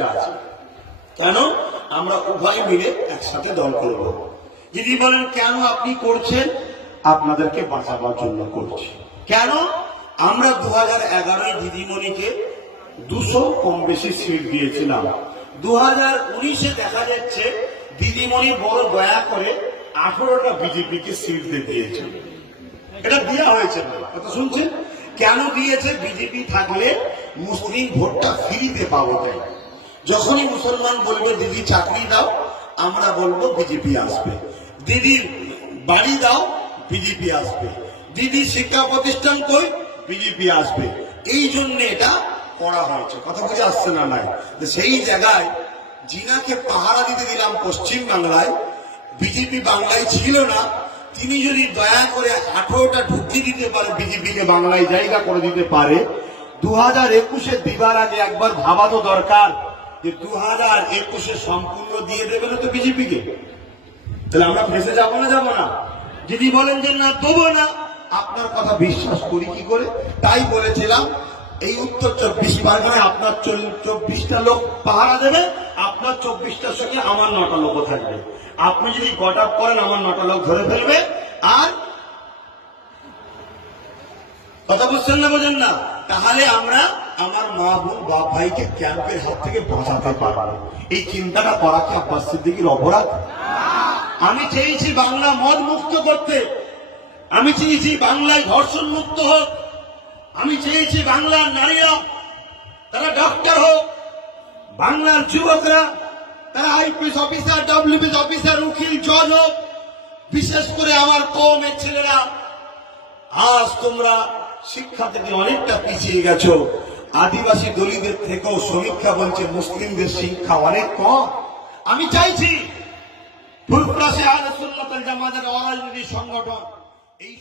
সিটটা আছে। কেন? আমরা উভয় মিলে একসাথে দল করব। যদি বলেন কেন আপনি করছেন, আপনাদেরকে বাঁচাবার জন্য করছি। কেন? আমরা 2011 দিদিমণিকে 200 কম বেশি সিট দিয়েছিলাম। 2019-এ দেখা যাচ্ছে দিদিমণি বড় দয়া করে 18টা বিজেপিকে সিট দিয়েছে। এটা দেওয়া হয়েছে না, কথা শুনছেন? কেন দিয়েছে? বিজেপি থাকলে মুসলিম ভোটটা ফ্রিতে পাবো। তাই যখনই মুসলমান বলবে দিদি চাকরি দাও, আমরা বলবো বিজেপি আসবে। দিদি বাড়ি দাও, বিজেপি আসবে। দিদি শিক্ষা প্রতিষ্ঠান কই, বিজেপি আসবে। এই জন্য এটা করা হয়েছে। কথা বুঝে আসছে না? নাই সেই জায়গায় জিনাকে পাহারা দিতে দিলাম পশ্চিম বাংলায়, বিজেপি বাংলায় ছিল না। তিনি যদি দয়া করে 18টা ঢুকিয়ে দিতে পারে, বিজেপিকে বাংলায় জায়গা করে দিতে পারে, 2021-এ দিবার আগে একবার ভাবা তো দরকার যে 2021-এ সম্পূর্ণ দিয়ে দেবে না তো বিজেপিকে। তাহলে আমরা ফেসে যাবো না? যাবো না? যদি বলেন যে না দেবো না, আপনার কথা বিশ্বাস করি কি করে? তাই বলেছিলাম এই উত্তর 24 পরগনায় আপনার 24টা লোক পাহারা দেবে, আপনার 24টার সঙ্গে আমার 9টা লোক থাকবে। আপনি যদি গট আপ করেন, আমার 9টা লোক ধরে ফেলবে। আর কথা বুঝছেন না? বোঝেন না? তাহলে আমরা আমার মা বোন বাপ ভাইকে ক্যাম্পের হাত থেকে বাঁচাতে পারবো। এই চিন্তাটা করা কি আব্বাস সিদ্দিকীর অপরাধ? আমি চেয়েছি বাংলা মদ মুক্ত করতে, আমি চেয়েছি বাংলায় ধর্ষণ মুক্ত হোক, আমি চেয়েছি বাংলার নারীরা তারা ডক্টর হোক, বাংলার যুবকরা তারা আইপিএস অফিসার, ডব্লিউপিএস অফিসার, উকিল, জজ হোক। বিশেষ করে আমার কওমের ছেলেরা, আজ তোমরা শিক্ষা থেকে অনেকটা পিছিয়ে গেছো। আদিবাসী দলিতদের থেকেও সমীক্ষা বলছে মুসলিমদের শিক্ষা অনেক কম। আমি চাইছি ফুরফুরা আহলে সুন্নাত ওয়াল জামাতের অরাজনৈতিক সংগঠন এই